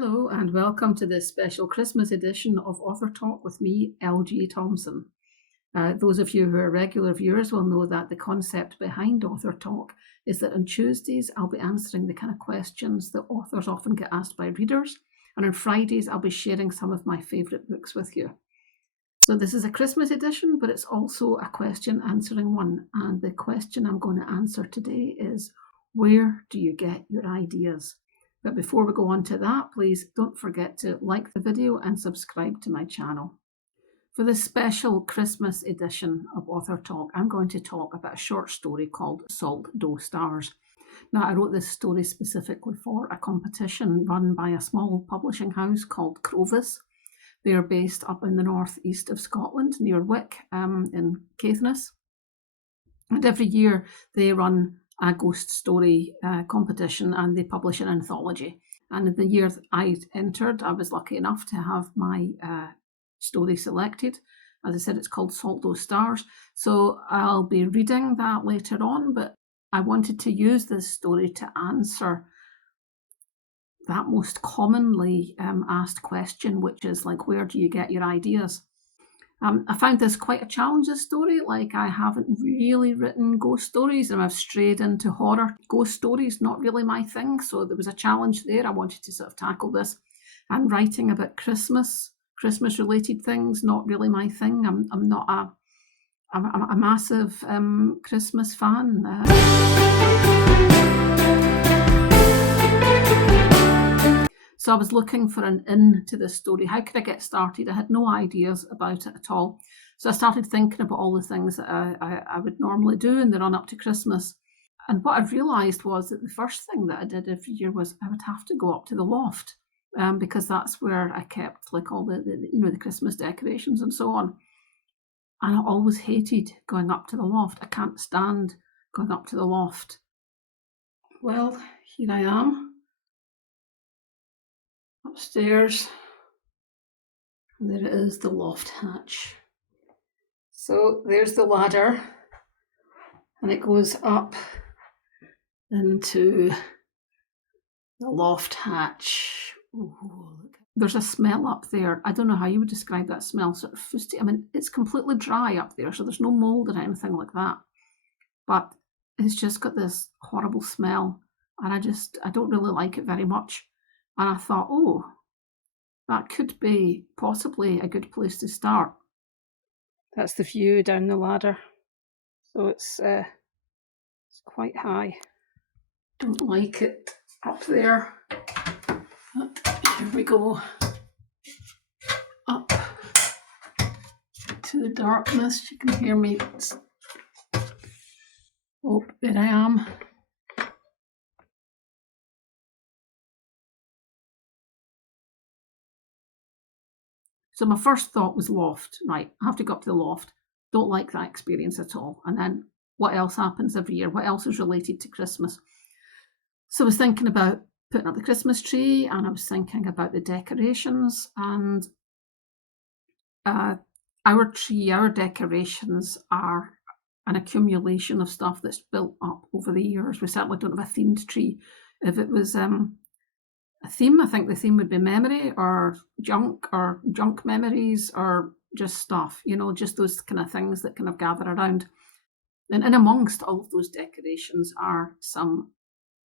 Hello and welcome to this special Christmas edition of Author Talk with me, LG Thomson. Those of you who are regular viewers will know that the concept behind Author Talk is that on Tuesdays I'll be answering the kind of questions that authors often get asked by readers, and on Fridays I'll be sharing some of my favourite books with you. So this is a Christmas edition, but it's also a question answering one, and the question I'm going to answer today is, where do you get your ideas? But before we go on to that, please don't forget to like the video and subscribe to my channel. For this special Christmas edition of Author Talk, I'm going to talk about a short story called Salt Dough Stars. Now, I wrote this story specifically for a competition run by a small publishing house called Crowvus. They are based up in the northeast of Scotland, near Wick, in Caithness. And every year they run a ghost story competition, and they publish an anthology. And in the year that I entered, I was lucky enough to have my story selected. As I said, it's called Salt Dough Stars. So I'll be reading that later on, but I wanted to use this story to answer that most commonly asked question, which is like, where do you get your ideas? I found this quite a challenge, this story. Like, I haven't really written ghost stories, and I've strayed into horror. Ghost stories, not really my thing. So there was a challenge there. I wanted to sort of tackle this. I'm writing about Christmas related things, not really my thing. I'm not a massive Christmas fan. So I was looking for an in to this story. How could I get started? I had no ideas about it at all. So I started thinking about all the things that I would normally do in the run up to Christmas. And what I realised was that the first thing that I did every year was I would have to go up to the loft, because that's where I kept like all the Christmas decorations and so on. And I always hated going up to the loft. I can't stand going up to the loft. Well, here I am. Upstairs, and there it is, the loft hatch. So there's the ladder, and it goes up into the loft hatch. Ooh, there's a smell up there. I don't know how you would describe that smell, sort of fusty. I mean, it's completely dry up there, so there's no mold or anything like that. But it's just got this horrible smell, and I don't really like it very much. And I thought, oh, that could be possibly a good place to start. That's the view down the ladder. So it's quite high. Don't like it up there. But here we go. Up to the darkness. You can hear me. Oh, there I am. So my first thought was loft. Right, I have to go up to the loft. Don't like that experience at all. And then what else happens every year? What else is related to Christmas? So I was thinking about putting up the Christmas tree, and I was thinking about the decorations. And our decorations are an accumulation of stuff that's built up over the years. We certainly don't have a themed tree. If it was a theme, I think the theme would be memory or junk memories or just stuff, just those kind of things that kind of gather around. And in amongst all of those decorations are some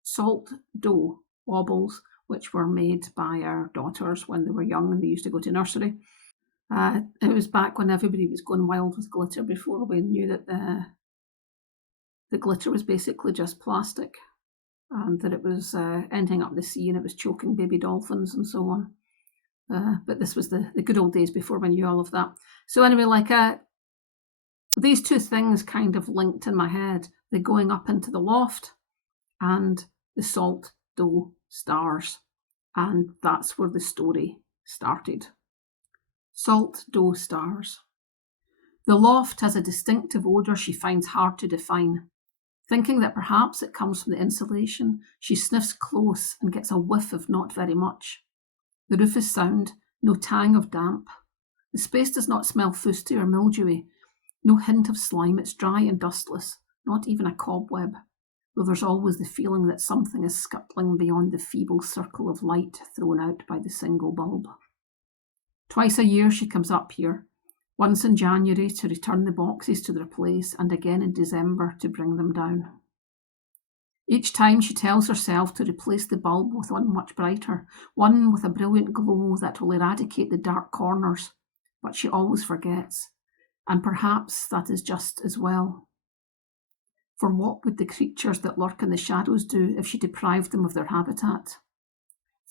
salt dough baubles, which were made by our daughters when they were young and they used to go to nursery. It was back when everybody was going wild with glitter, before we knew that the glitter was basically just plastic, and that it was ending up the sea and it was choking baby dolphins and so on. But this was the good old days before we knew all of that. So anyway, these two things kind of linked in my head, the going up into the loft and the salt dough stars. And that's where the story started. Salt dough stars. The loft has a distinctive odour she finds hard to define. Thinking that perhaps it comes from the insulation, she sniffs close and gets a whiff of not very much. The roof is sound, no tang of damp. The space does not smell fusty or mildewy. No hint of slime, it's dry and dustless, not even a cobweb. though there's always the feeling that something is scuttling beyond the feeble circle of light thrown out by the single bulb. Twice a year she comes up here, once in January to return the boxes to their place, and again in December to bring them down. Each time she tells herself to replace the bulb with one much brighter, one with a brilliant glow that will eradicate the dark corners, but she always forgets, and perhaps that is just as well. For what would the creatures that lurk in the shadows do if she deprived them of their habitat?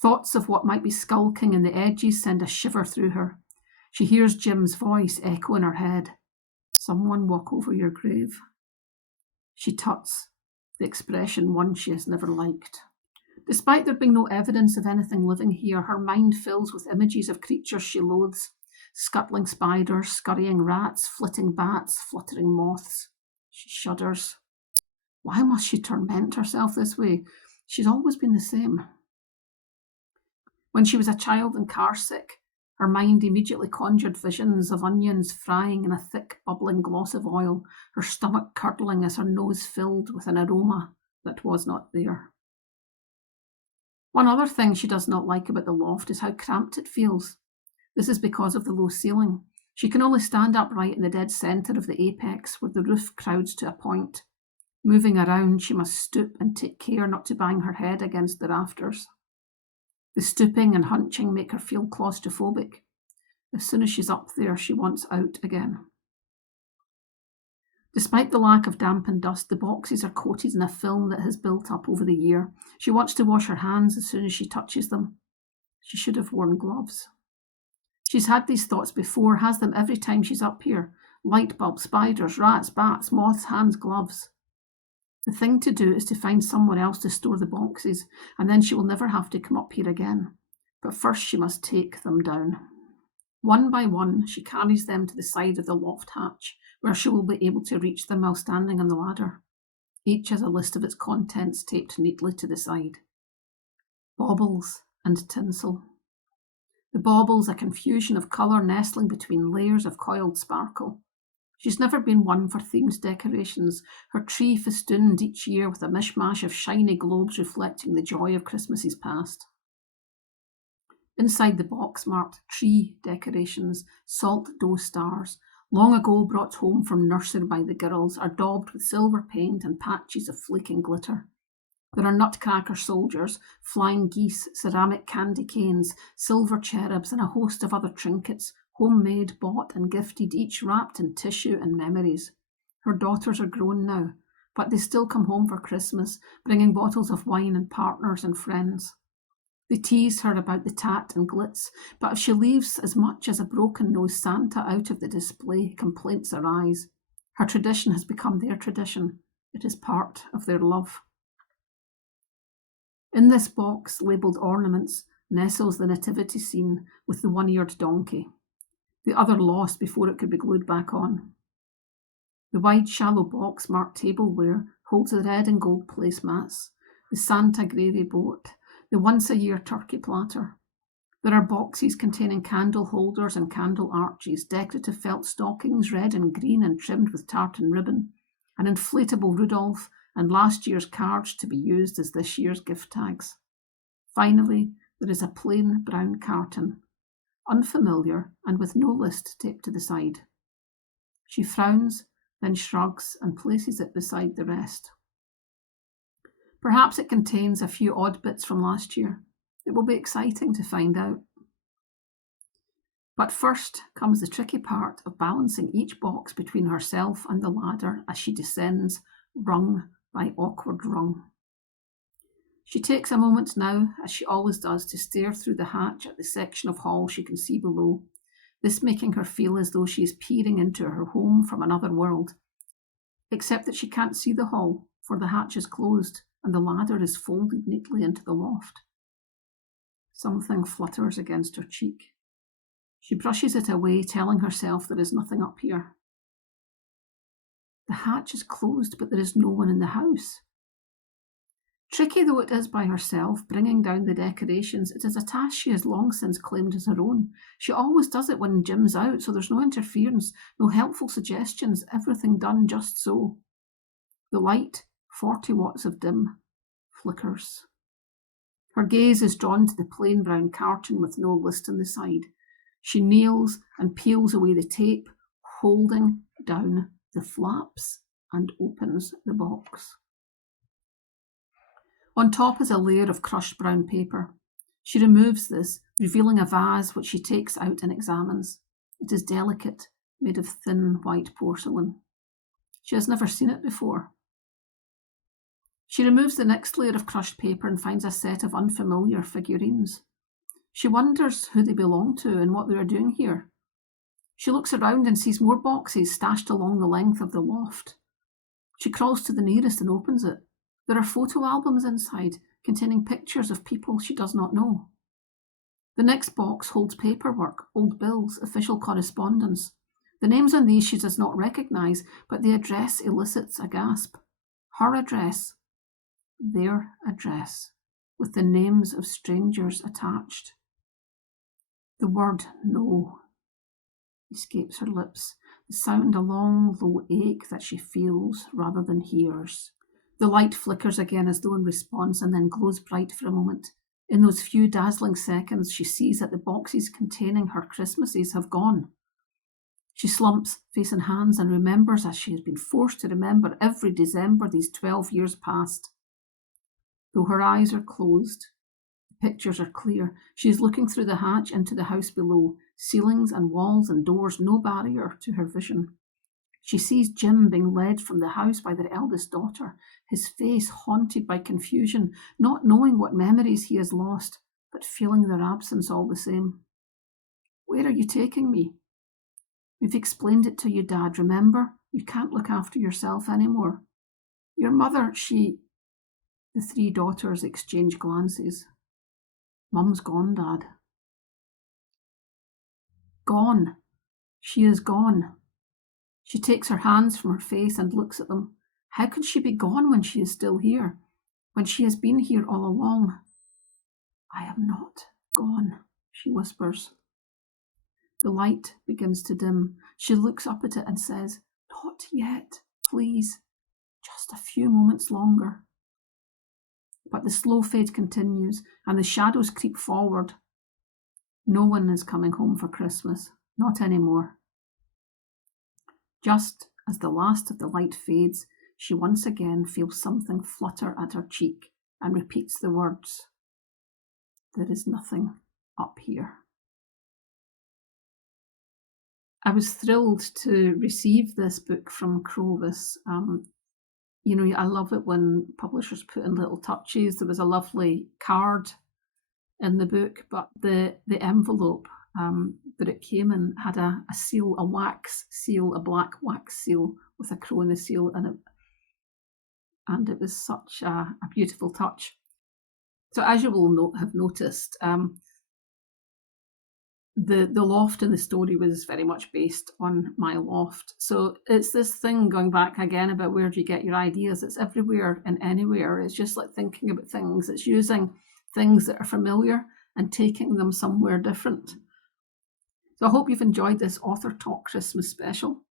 Thoughts of what might be skulking in the edges send a shiver through her. She hears Jim's voice echo in her head. Someone walk over your grave. She tuts, the expression one she has never liked. Despite there being no evidence of anything living here, her mind fills with images of creatures she loathes. Scuttling spiders, scurrying rats, flitting bats, fluttering moths. She shudders. Why must she torment herself this way? She's always been the same. When she was a child and car sick, her mind immediately conjured visions of onions frying in a thick, bubbling gloss of oil, her stomach curdling as her nose filled with an aroma that was not there. One other thing she does not like about the loft is how cramped it feels. This is because of the low ceiling. She can only stand upright in the dead centre of the apex where the roof crowds to a point. Moving around, she must stoop and take care not to bang her head against the rafters. The stooping and hunching make her feel claustrophobic. As soon as she's up there, she wants out again. Despite the lack of damp and dust, the boxes are coated in a film that has built up over the year. She wants to wash her hands as soon as she touches them. She should have worn gloves. She's had these thoughts before, has them every time she's up here. Light bulbs, spiders, rats, bats, moths, hands, gloves. The thing to do is to find somewhere else to store the boxes, and then she will never have to come up here again. But first she must take them down. One by one, she carries them to the side of the loft hatch, where she will be able to reach them while standing on the ladder. Each has a list of its contents taped neatly to the side. Baubles and tinsel. The baubles, a confusion of colour nestling between layers of coiled sparkle. She's never been one for themed decorations, her tree festooned each year with a mishmash of shiny globes reflecting the joy of Christmases past. Inside the box marked tree decorations, salt dough stars, long ago brought home from nursery by the girls, are daubed with silver paint and patches of flaking glitter. There are nutcracker soldiers, flying geese, ceramic candy canes, silver cherubs, and a host of other trinkets, homemade, bought, and gifted, each wrapped in tissue and memories. Her daughters are grown now, but they still come home for Christmas, bringing bottles of wine and partners and friends. They tease her about the tat and glitz, but if she leaves as much as a broken-nosed Santa out of the display, complaints arise. Her tradition has become their tradition. It is part of their love. In this box, labelled ornaments, nestles the nativity scene with the one-eared donkey. The other lost before it could be glued back on. The wide, shallow box marked tableware holds the red and gold placemats, the Santa gravy boat, the once-a-year turkey platter. There are boxes containing candle holders and candle arches, decorative felt stockings, red and green and trimmed with tartan ribbon, an inflatable Rudolph, and last year's cards to be used as this year's gift tags. Finally, there is a plain brown carton, unfamiliar and with no list taped to the side. She frowns, then shrugs and places it beside the rest. Perhaps it contains a few odd bits from last year. It will be exciting to find out. But first comes the tricky part of balancing each box between herself and the ladder as she descends, rung by awkward rung. She takes a moment now, as she always does, to stare through the hatch at the section of hall she can see below, this making her feel as though she is peering into her home from another world. Except that she can't see the hall, for the hatch is closed and the ladder is folded neatly into the loft. Something flutters against her cheek. She brushes it away, telling herself there is nothing up here. The hatch is closed, but there is no one in the house. Tricky though it is by herself, bringing down the decorations, it is a task she has long since claimed as her own. She always does it when Jim's out, so there's no interference, no helpful suggestions, everything done just so. The light, 40 watts of dim flickers. Her gaze is drawn to the plain brown carton with no list on the side. She kneels and peels away the tape, holding down the flaps, and opens the box. On top is a layer of crushed brown paper. She removes this, revealing a vase which she takes out and examines. It is delicate, made of thin white porcelain. She has never seen it before. She removes the next layer of crushed paper and finds a set of unfamiliar figurines. She wonders who they belong to and what they are doing here. She looks around and sees more boxes stashed along the length of the loft. She crawls to the nearest and opens it. There are photo albums inside, containing pictures of people she does not know. The next box holds paperwork, old bills, official correspondence. The names on these she does not recognise, but the address elicits a gasp. Her address, their address, with the names of strangers attached. The word no escapes her lips, the sound a long, low ache that she feels rather than hears. The light flickers again as though in response and then glows bright for a moment. In those few dazzling seconds, she sees that the boxes containing her Christmases have gone. She slumps, face in hands, and remembers as she has been forced to remember every December these 12 years past. Though her eyes are closed, the pictures are clear. She is looking through the hatch into the house below, ceilings and walls and doors, no barrier to her vision. She sees Jim being led from the house by their eldest daughter, his face haunted by confusion, not knowing what memories he has lost, but feeling their absence all the same. Where are you taking me? We've explained it to you, Dad, remember? You can't look after yourself anymore. Your mother, The three daughters exchange glances. Mum's gone, Dad. Gone. She is gone. She takes her hands from her face and looks at them. How can she be gone when she is still here? When she has been here all along? I am not gone, she whispers. The light begins to dim. She looks up at it and says, Not yet, please. Just a few moments longer. But the slow fade continues and the shadows creep forward. No one is coming home for Christmas. Not anymore. Just as the last of the light fades, she once again feels something flutter at her cheek and repeats the words, There is nothing up here. I was thrilled to receive this book from Crowvus. I love it when publishers put in little touches. There was a lovely card in the book, but the envelope that it came in had a seal, a wax seal, a black wax seal with a crow in the seal in it. And it was such a beautiful touch. So as you will have noticed, the loft in the story was very much based on my loft. So it's this thing going back again about where do you get your ideas. It's everywhere and anywhere. It's just like thinking about things. It's using things that are familiar and taking them somewhere different. So I hope you've enjoyed this Author Talk Christmas special.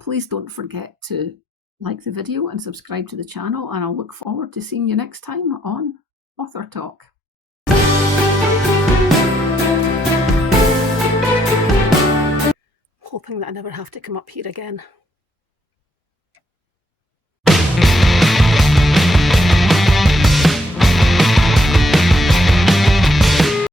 Please don't forget to like the video and subscribe to the channel, and I'll look forward to seeing you next time on Author Talk. Hoping that I never have to come up here again.